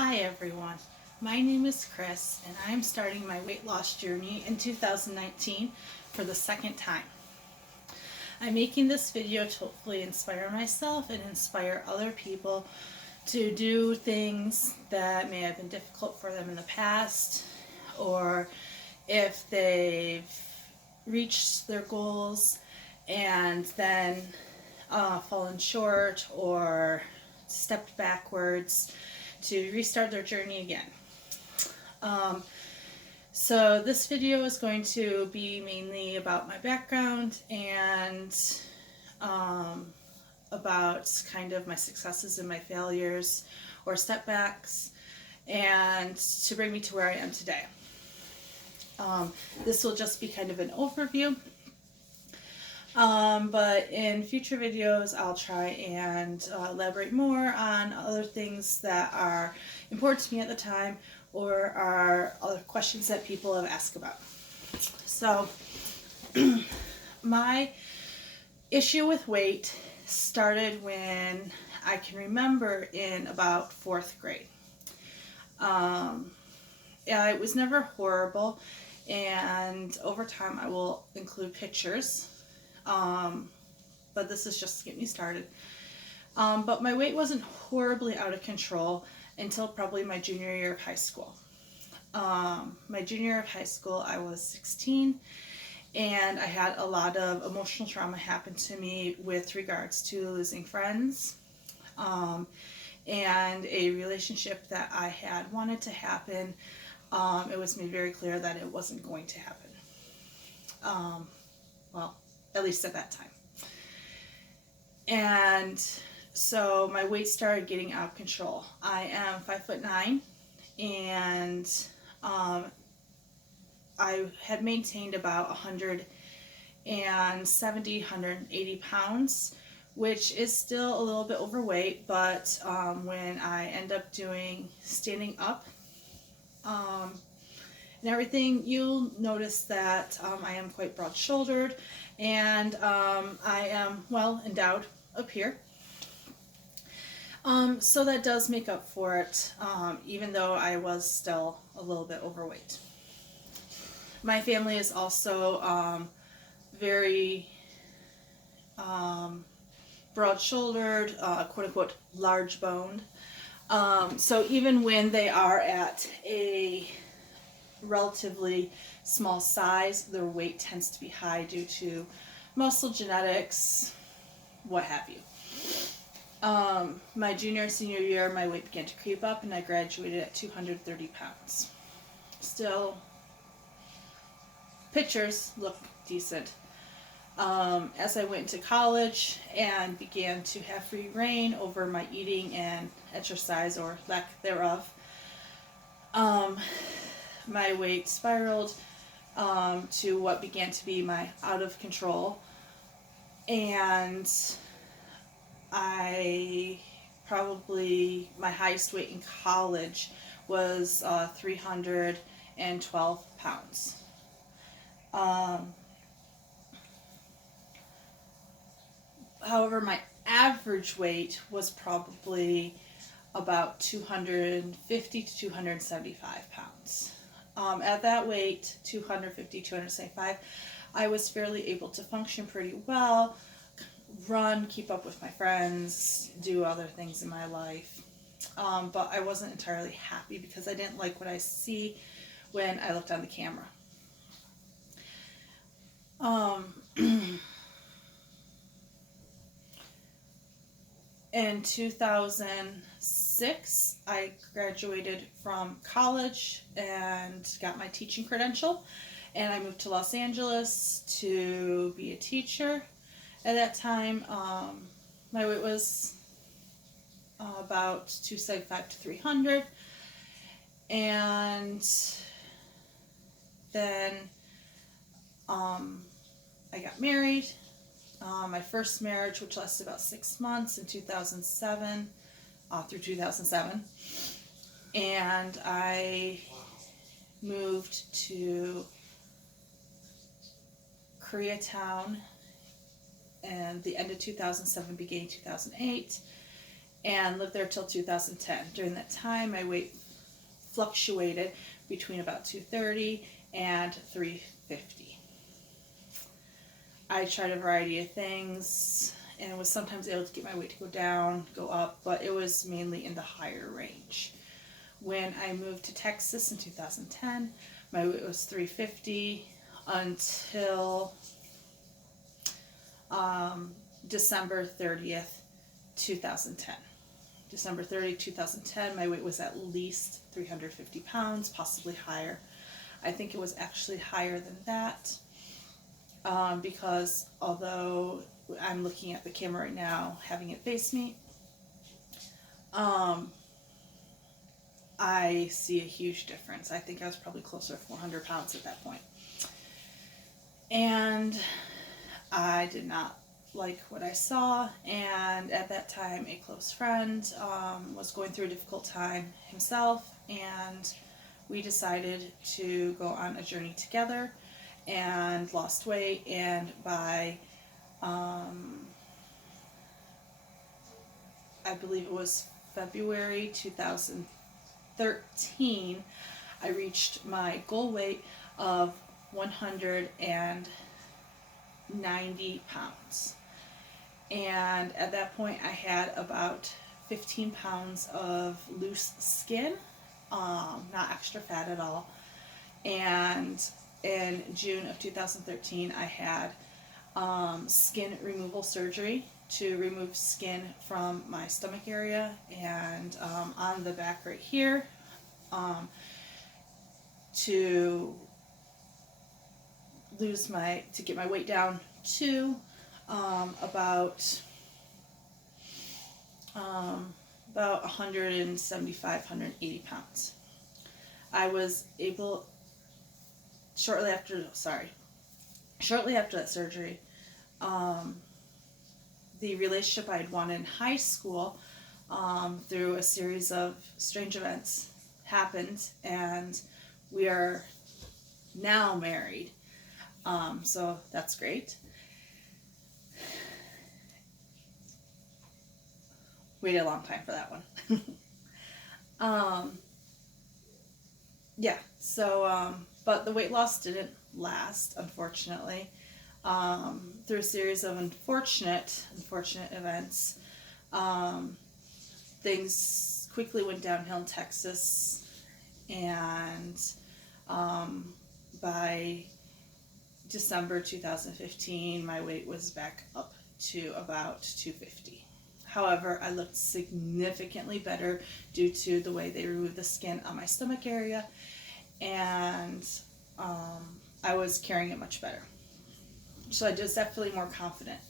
Hi everyone, my name is Chris and I'm starting my weight loss journey in 2019 for the second time. I'm making this video to hopefully inspire myself and inspire other people to do things that may have been difficult for them in the past, or if they've reached their goals and then fallen short or stepped backwards, to restart their journey again. So this video is going to be mainly about my background and about kind of my successes and my failures or setbacks, and to bring me to where I am today. This will just be kind of an overview, but in future videos I'll try and elaborate more on other things that are important to me at the time or are other questions that people have asked about. So my issue with weight started when I can remember, in about 4th grade. It was never horrible, and over time I will include pictures. But this is just to get me started. But my weight wasn't horribly out of control until probably my junior year of high school. My junior year of high school, I was 16, and I had a lot of emotional trauma happen to me with regards to losing friends, and a relationship that I had wanted to happen. It was made very clear that it wasn't going to happen. Well, at least at that time. And so my weight started getting out of control. I am 5'9", and I had maintained about 170, 180 pounds, which is still a little bit overweight, but when I end up doing standing up and everything, you'll notice that I am quite broad-shouldered, and I am well endowed up here. So that does make up for it, even though I was still a little bit overweight. My family is also very broad-shouldered, quote-unquote large-boned. So even when they are at a relatively small size, their weight tends to be high due to muscle genetics, what have you. My junior and senior year, my weight began to creep up, and I graduated at 230 pounds. Still, pictures look decent. As I went into college and began to have free reign over my eating and exercise, or lack thereof, my weight spiraled to what began to be my out of control, and my highest weight in college was 312 pounds. However, my average weight was probably about 250 to 275 pounds. At that weight, 250, 275, I was fairly able to function pretty well, run, keep up with my friends, do other things in my life. But I wasn't entirely happy because I didn't like what I see when I looked on the camera. In 2006, I graduated from college and got my teaching credential, and I moved to Los Angeles to be a teacher. At that time, my weight was about 275 to 300, and then I got married. My first marriage, which lasted about 6 months in 2007, through 2007, and I moved to Koreatown and the end of 2007, beginning 2008, and lived there till 2010. During that time, my weight fluctuated between about 230 and 350. I tried a variety of things and was sometimes able to get my weight to go down, go up, but it was mainly in the higher range. When I moved to Texas in 2010, my weight was 350 until December 30th, 2010. December 30th, 2010, my weight was at least 350 pounds, possibly higher. I think it was actually higher than that because although I'm looking at the camera right now, having it face me, I see a huge difference. I think I was probably closer to 400 pounds at that point. And I did not like what I saw, and at that time a close friend was going through a difficult time himself, and we decided to go on a journey together and lost weight. And by I believe it was February 2013, I reached my goal weight of 190 pounds. And at that point I had about 15 pounds of loose skin, not extra fat at all. And in June of 2013 I had skin removal surgery to remove skin from my stomach area and on the back right here to get my weight down to about 175, 180 pounds. I was able shortly after that surgery, the relationship I had wanted in high school, through a series of strange events, happened, and we are now married. So that's great. Waited a long time for that one. Yeah, so, but the weight loss didn't last, unfortunately. Through a series of unfortunate events, things quickly went downhill in Texas, and by December 2015, my weight was back up to about 250. However, I looked significantly better due to the way they removed the skin on my stomach area, and I was carrying it much better. So I was definitely more confident.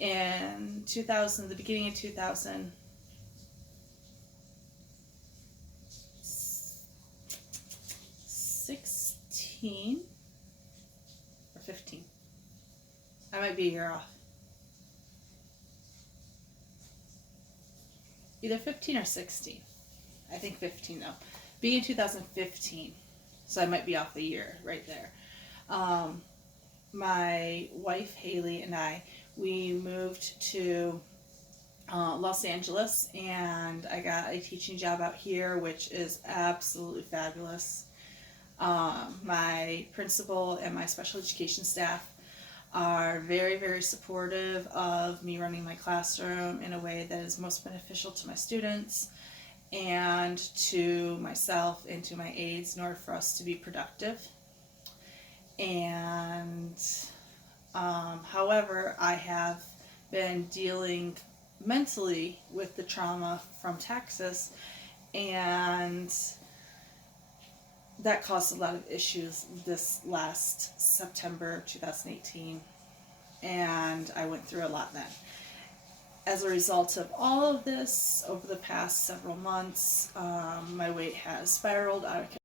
In the beginning of 2016 or 15, I might be a year off. Either 15 or 16. I think 15 though. Being 2015, so I might be off a year right there. My wife Haley and we moved to Los Angeles, and I got a teaching job out here, which is absolutely fabulous. My principal and my special education staff are very, very supportive of me running my classroom in a way that is most beneficial to my students and to myself and to my aides in order for us to be productive. And however, I have been dealing mentally with the trauma from Texas, and that caused a lot of issues this last September 2018, and I went through a lot then. As a result of all of this, over the past several months, my weight has spiraled out of